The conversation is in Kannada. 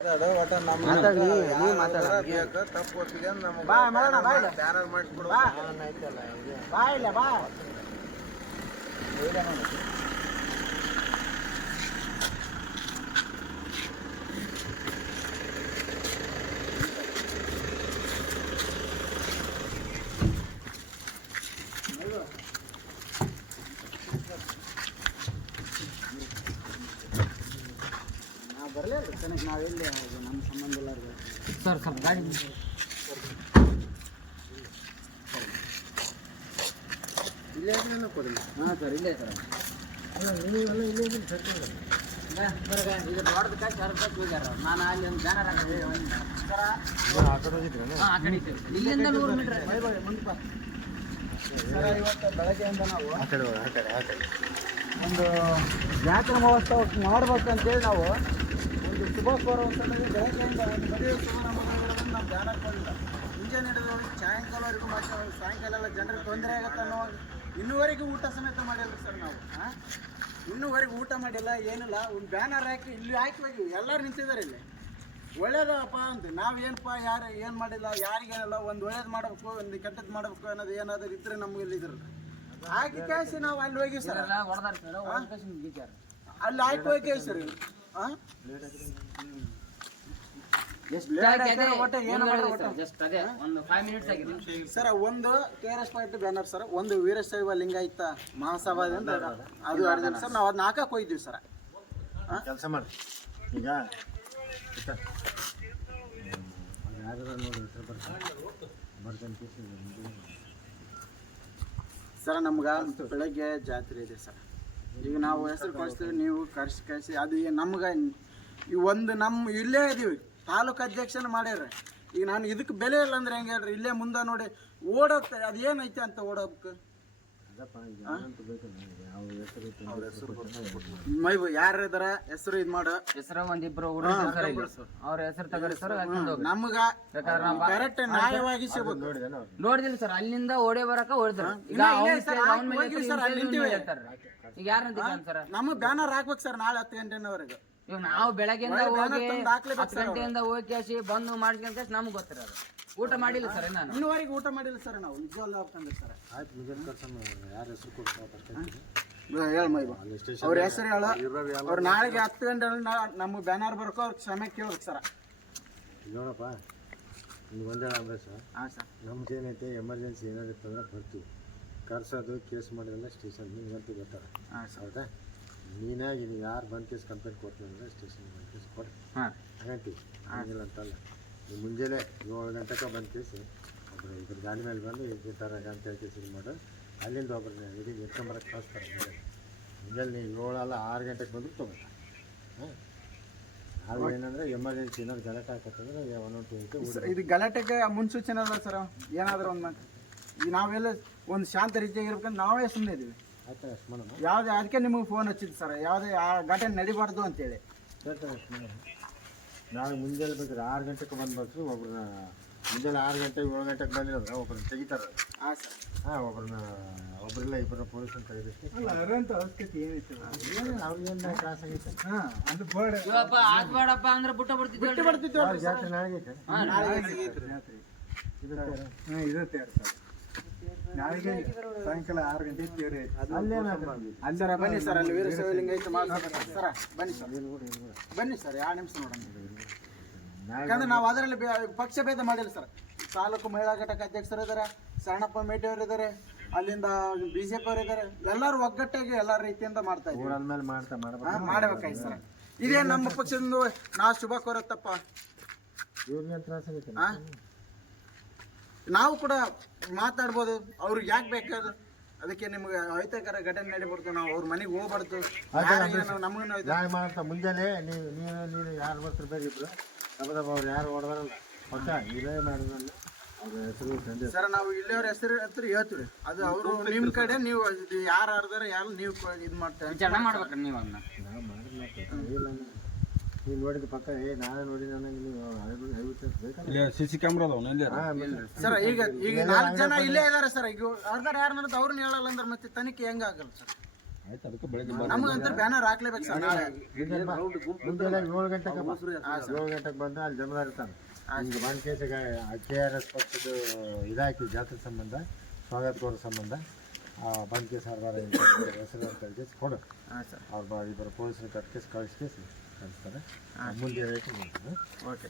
ಮಾತಾಡಿ, ನೀ ಮಾತಾಡು. ತಪ್ಪು ಒಪ್ಪಿಗೆ ನಮ್ಗೆ ಬಾ, ಮಾಡೋಣ, ಬಾ ಇಲ್ಲಿ. ಬ್ಯಾನರ್ ಮಾಡಿಸ್ಕೊಡು ಬಾ. ಬಾ ಇಲ್ಲ ಬಾ ನಾವು ಬರಲಿಲ್ಲ ಚೆನ್ನಾಗಿ ನಾವೆಲ್ಲಿ ಅದು ನಮ್ಮ ಸಂಬಂಧ ಇಲ್ಲ ಅದು. ಸರ್ ಸ್ವಲ್ಪ ಗಾಡಿ ಇಲ್ಲೇ ಕೊಡಲಿ ಹಾಂ ಸರ್ ಇಲ್ಲೇ ಸರ್. ನೀವೆಲ್ಲ ಇಲ್ಲೇ ಇದು ಹೋಗ್ಯಾರ. ನಾನು ಅಲ್ಲಿ ಒಂದು ಬ್ಯಾನರ್ ಹಾಂ ಆ ಕಡೆ. ಇಲ್ಲಿಂದ ನೂರು ಮೀಟ್ರ್. ಬೈ ಬೈ, ಮುಂದೆ ಬಾ. ಸರ ಇವತ್ತು ಬೆಳಗ್ಗೆಯಿಂದ ನಾವು ಒಂದು ಜಾತ್ರೆ ಮಹೋತ್ಸವ ಮಾಡ್ಬೇಕಂತೇಳಿ ನಾವು ಒಂದು ಶುಭ ಕೋರುವಂಥದ್ದು ಬೆಳಗ್ಗೆಯಿಂದ ಒಂದು ಮದುವೆ ಸಮಾರಂಭಗಳನ್ನು ನಾವು ಧ್ಯಾನ ಬಂದಿಲ್ಲ ಮುಂಜಾನೆ ಹಿಡಿದವರೆಗೆ ಸಾಯಂಕಾಲವರೆಗೂ ಮಾತ್ರ ಸಾಯಂಕಾಲ ಎಲ್ಲ ಜನರಿಗೆ ತೊಂದರೆ ಆಗುತ್ತೆ ಅನ್ನೋ ಇನ್ನೂವರೆಗೂ ಊಟ ಸಮೇತ ಮಾಡಿಲ್ಲ ಸರ್ ನಾವು ಇನ್ನುವರೆಗೆ ಊಟ ಮಾಡಿಲ್ಲ ಏನಿಲ್ಲ ಒಂದು ಬ್ಯಾನರ್ ಹಾಕಿ ಇಲ್ಲಿ ಹಾಕಿ ಹೋಗಿ ಎಲ್ಲರೂ ನಿಂತಿದ್ದಾರೆ ಇಲ್ಲಿ. ಒಳ್ಳೇದಪ್ಪ ಅಂತ ನಾವೇನಪ್ಪ ಯಾರು ಏನು ಮಾಡಿಲ್ಲ ಯಾರಿಗೇನಲ್ಲ ಒಂದು ಒಳ್ಳೇದು ಮಾಡಬೇಕು ಒಂದು ಕೆಟ್ಟದ್ದು ಮಾಡಬೇಕು ಅನ್ನೋದು ಏನಾದರೂ ಇದ್ರೆ ನಮ್ಗೆ ಇಲ್ಲಿ ಇದ್ರಲ್ಲ. ಹಾಕಿ ಕಾಯಿಸಿ ನಾವು ಅಲ್ಲಿ ಹೋಗಿ ಸರ್. ಅಲ್ಲಿ ಹಾಕಿ ಹೋಗಿ ಸರ್. ಸರ್ ಒಂದು K R S party banner sir ಒಂದು ವೀರಶೈವ ಲಿಂಗಾಯತ ಮಹಾಸಭಾದಿಂದ ಅದು ಅರ್ಜೆಂಟ್ ಸರ್ ನಾವು ಅದನ್ನ ಹಾಕಕ್ಕೆ ಹೋಗಿದ್ವಿ ಸರ್ ಕೆಲಸ ಮಾಡಿ ಈಗ ಸರ್ ನಮ್ಗೆ ಬೆಳಗ್ಗೆ ಜಾತ್ರೆ ಇದೆ ಸರ್ ಈಗ ನಾವು ಹೆಸರು ಕಳಿಸ್ತೀವಿ ನೀವು ಕರ್ಸಿ ಕಳಿಸಿ ಅದು ಈಗ ನಮ್ಗೆ ಈ ಒಂದು ನಮ್ಮ ಇಲ್ಲೇ ಇದೀವಿ ತಾಲೂಕು ಅಧ್ಯಕ್ಷನ ಮಾಡ್ಯಾರ. ಈಗ ನಾನು ಇದಕ್ಕೆ ಬೆಲೆ ಇಲ್ಲ ಅಂದ್ರೆ ಹೆಂಗೆ ಹೇಳ್ರಿ? ಇಲ್ಲೇ ಮುಂದೆ ನೋಡಿ ಓಡೋಗ್ತಾರೆ ಅದು ಏನೈತೆ ಅಂತ ಓಡೋಕ್ಕೆ ಮೈ ಯಾರು ಇದಾರ? ಹೆಸರು ಇದು ಮಾಡು. ಹೆಸರು ಒಂದಿಬ್ರು ಅವ್ರ ಹೆಸರು ತಗೋರಿ ಸರ್ ನಮ್ಗ ಕರೆಕ್ಟ್ ನ್ಯಾಯವಾಗಿ ಸಿಗ್ಬೇಕು. ನೋಡಿದಿಲ್ಲ ಸರ್ ಅಲ್ಲಿಂದ ಓಡೇ ಬರಕ ಹೊಡೆದ್ರು ಈಗ ಯಾರಂತ ಸರ್? ನಮ್ಮ ಬ್ಯಾನರ್ ಹಾಕ್ಬೇಕು ಸರ್ ನಾಳೆ ಹತ್ತು ಗಂಟೆನವರೆಗೆ. ನಾವು ಬೆಳಗ್ಗೆಯಿಂದ ಹೋಗಿ ಹತ್ತು ಗಂಟೆಯಿಂದ ಹೋಗಿ ಕ್ಯಾಸಿ ಬಂದು ಮಾಡ್ಕೊಂತ ನಮ್ಗೆ ಗೊತ್ತಿರೋದು. ಊಟ ಮಾಡಿಲ್ಲ ಸರ್ ನಾನು. ಇನ್ನುವರೆಗೆ ಊಟ ಮಾಡಿಲ್ಲ ಸರ್ ನಾವು. ನಿಜವಲ್ಲ ಹೋಗ್ತಂದ್ರೆ ಸರ್. ಯಾರ ಹೆಸರು ಹೇಳ ಅವ್ರ ಹೆಸರು ಹೇಳ. ಅವ್ರು ನಾಳೆಗೆ ಹತ್ತು ಗಂಟೆ ನಮ್ಮ ಬ್ಯಾನರ್ ಬರ್ಕೋ ಅವ್ರ ಕ್ಷಮೆ ಕೇಳ್ಬೇಕು ಸರ್. ನೋಡಪ್ಪ ನಿಮ್ಗೆ ಒಂದೇ ಅಂದ್ರೆ ಸರ್. ಹಾಂ ಸರ್. ನಮ್ದು ಏನೈತೆ ಎಮರ್ಜೆನ್ಸಿ ಏನಾದ್ರು ಇತ್ತಂದ್ರೆ ಬರ್ತೀವಿ. ಕರ್ಸೋದು ಕೇಸ್ ಮಾಡಿದ್ರೆ ಸ್ಟೇಷನ್ ಹಾಂ ಸರ್. ಹೌದಾ? ನೀನಾಗಿ ನೀವು ಯಾರು ಬಂದ್ ಕೇಸ್ ಕಂಪ್ಲೇಂಟ್ ಕೊಡ್ತೀನಿ ಅಂದರೆ ಸ್ಟೇಷನ್ ಬಂದ್ ಕೇಸ್ ಕೊಡಿ. ಹಾಂ. ಹಾಗಂತೀವಿ ಆಗಿಲ್ಲ ಅಂತಲ್ಲ. ನೀವು ಮುಂಜಾನೆ ಏಳು ಗಂಟೆಗೆ ಬಂದು ಕೇಸಿ ಒಬ್ಬರು ಇದ್ರ ಗಾಡಿ ಮೇಲೆ ಬಂದು ಈ ಥರ ಅಂತ ಹೇಳ್ತೀವಿ ಇದು ಮಾಡು. ಅಲ್ಲಿಂದ ಒಬ್ಬರು ಇಡೀ ಎತ್ಕೊಂಬರಕ್ಕೆ ಕಳಿಸ್ತಾರೆ ಮುಂಜಾನೆ. ಮುಂಜಾನೆ ನೀವು ಏಳಲ್ಲ ಆರು ಗಂಟೆಗೆ ಬಂದು ತೊಗೊಳ್ಳಿ ಹಾಂ. ಅದು ಏನಂದ್ರೆ ಎಮರ್ಜೆನ್ಸಿ ಏನಾದ್ರು ಗಲಾಟೆ ಹಾಕತ್ತಂದ್ರೆ ಒಂದೊಂದು ಟು ಇದು ಗಲಾಟೆಗೆ ಮುನ್ಸೂಚನೆ ಅಲ್ಲ ಸರ್? ಏನಾದರೂ ಒಂದು ಮಾತು. ಈ ನಾವೆಲ್ಲ ಒಂದು ಶಾಂತ ರೀತಿಯಾಗಿ ಇರ್ಬೇಕಂತ ನಾವೇ ಸುಮ್ಮನೆ ಇದೀವಿ ಆಯ್ತಾ ಅಷ್ಟು ಮಾಡೋಣ? ಯಾವುದೇ ಅದಕ್ಕೆ ನಿಮಗೆ ಫೋನ್ ಹಚ್ಚಿದ್ದು ಸರ್ ಯಾವುದೇ ಆ ಘಟನೆ ನಡಿಬಾರ್ದು ಅಂತೇಳಿ. ನಾಳೆ ಮುಂಜಾನೆ ಬೇಕಾದ್ರೆ ಆರು ಗಂಟೆಗೆ ಬಂದ್ಬಿಟ್ಟು ಬರ್ತೀವಿ ಒಬ್ರನ್ನ ಮುಂಜಾನೆ ಆರು ಗಂಟೆಗೆ ಏಳು ಗಂಟೆಗೆ ಬಂದಿರೋದ್ರೆ ಒಬ್ರನ್ನ ತೆಗಿತಾರೆ. ಹಾಂ ಸರ್ ಹಾಂ ಒಬ್ರನ್ನ ಒಬ್ಬರಿಲ್ಲ ಇಬ್ಬರನ್ನ ಪೊಲೀಸ್ ಅಂತ ಅಲ್ಲ ಅದಂತ ಅವಶ್ಯಕತೆ ಏನೈತೆ ಅವ್ರಿಗೇನು ತ್ರಾಸ ಆಗೈತೆ ಹಾಂ ಅದು ಬೋರ್ಡ್. ಇವಪ್ಪ ಆಗ್ಬೇಡಪ್ಪ ಅಂದ್ರೆ ಬಿಟ್ಟು ಬಿಡ್ತಿದ್ವಿ ಬಿಟ್ಟು ಬರ್ತಿತ್ತು ಅವ್ರ ಜಾತ್ರೆ ನಾಳೆಗೆ ಐತೆ. ಹಾಂ ಇರುತ್ತೆ ಸರ್ ನಾಳೆಗೆ ಸಾಯಂಕಾಲ ಆರು ಗಂಟೆ ತೇರಿ ಅಲ್ಲೇ ಬನ್ನಿ ಸರ್ ಅಲ್ಲಿ ವೀರಶೈವ ಐತೆ ಮಾಡ್ತಾರೆ ಸರ ಬನ್ನಿ ಸರ್. ಬನ್ನಿ ಸರ್ ಯಾವ ನಿಮಿಷ ನೋಡೋಣ. ಯಾಕಂದ್ರೆ ನಾವು ಅದರಲ್ಲಿ ಪಕ್ಷ ಭೇದ ಮಾಡಿಲ್ಲ ಸರ್. ತಾಲೂಕು ಮಹಿಳಾ ಘಟಕ ಅಧ್ಯಕ್ಷರು ಇದ್ದಾರೆ ಶರಣಪ್ಪ ಮೇಟಿಯವರು ಇದ್ದಾರೆ ಅಲ್ಲಿಂದ ಬಿ ಜೆ ಪಿ ಅವರು ಇದ್ದಾರೆ ಎಲ್ಲರೂ ಒಗ್ಗಟ್ಟಾಗಿ ಎಲ್ಲ ರೀತಿಯಿಂದ ಮಾಡ್ತಾ ಇದ್ದಾರೆ ಮಾಡಬೇಕಾಯ್ತು ಸರ್. ಇದೇ ನಮ್ಮ ಪಕ್ಷದಿಂದ ನಾ ಶುಭ ಕೋರತ್ತಪ್ಪ. ಇವ್ರಿಗೆ ತ್ರಾಸ? ನಾವು ಕೂಡ ಮಾತಾಡ್ಬೋದು ಅವ್ರಿಗೆ ಯಾಕೆ ಬೇಕಾದ್ರು ಅದಕ್ಕೆ ನಿಮ್ಗೆ ಅಹಿತಕರ ಘಟನೆ ನಡಿಬಾರ್ದು ನಾವು ಅವ್ರ ಮನೆಗೆ ಹೋಗ್ಬಾರ್ದು. ನಮಗೂ ನಾಳೆ ಮಾಡ್ತಾ ಮುಂಜಾನೆ ನೀವು ನೀನು ನೀನು ಯಾರು ಬರ್ತಾರೆ ಬೇರೆ ಇಬ್ರು ದಬ್ಬ ಅವ್ರು ಯಾರು ಹೊಡೆದಾರಲ್ಲ ಪಕ್ಕ ಇಲ್ಲೇ ಮಾಡಿದ್ರಲ್ಲ ಅವ್ರ ಹೆಸರು ತಂದೆ ಸರ್ ನಾವು ಇಲ್ಲಿಯವ್ರ ಹೆಸರು ಹತ್ರ ಹೇಳ್ತೀವಿ. ಅದು ಅವರು ನಿಮ್ಮ ಕಡೆ ನೀವು ಯಾರು ಅರ್ದಾರ ಯಾರು ನೀವು ಇದು ಮಾಡ್ತಾರೆ ಜನ ಮಾಡ್ಬೇಕು ನೀವು ಅದನ್ನ. ನಾವು ಮಾಡಿಲ್ಲ ಇಲ್ಲ. ನೀವು ನೋಡಿದ ಪಕ್ಕ ಏ ನಾನೇ ನೋಡಿ ನನಗೆ ನೀವು ಐವತ್ತು ಐವತ್ತು ಬೇಕಲ್ಲ ಸಿ ಸಿ ಕ್ಯಾಮ್ರಾ ಅದಾವ ಇಲ್ಲಿ ಹಾಂ ಸರ್ ಈಗ ಈಗ ನಾಲ್ಕು ಜನ ಇಲ್ಲೇ ಇದಾರೆ ಸರ್ ಈಗ ಯಾರು ನಡೆದು ಅವ್ರನ್ನ ಹೇಳಲ್ಲ ಅಂದ್ರೆ ಮತ್ತೆ ತನಿಖೆ ಹೆಂಗಾಗಲ್ಲ ಸರ್ ಆಯ್ತು ಅದಕ್ಕೆ ಬೆಳಗ್ಗೆ ನಮಗಂತ ಬ್ಯಾನರ್ ಹಾಕ್ಲೇಬೇಕು ಸರ್ ನಾಳೆ. ಮುಂಜಾನೆ ಏಳು ಗಂಟೆಗೆ ಬಾ. ಏಳು ಗಂಟೆಗೆ ಬಂದು ಅಲ್ಲಿ ಜಮದಾರ್ ಇರ್ತಾನೆ ಈಗ ಬಂದ ಕೇಸಿಗೆ ಕೆ ಆರ್ ಎಸ್ ಪಕ್ಷದ ಇದಾಕಿ ಜಾತ್ರೆ ಸಂಬಂಧ ಸ್ವಾಗತ ಕೋರೋ ಸಂಬಂಧ. ಬಂದ್ ಕೇಸ್ ಹೆಸರು ಅಂತ ಕೇಸ್ ಕೊಡು. ಹಾಂ ಸರ್. ಅವ್ರು ಬ ಇಬ್ಬರು ಪೊಲೀಸರು ಕಟ್ ಕೇಸ್ ಕಳಿಸಿ ಕೇಸಿ ಕಳಿಸ್ತಾರೆ ಮುಂದೆ ಹೇಳಕ್ಕೆ ಮಾಡ್ತಾರೆ ಓಕೆ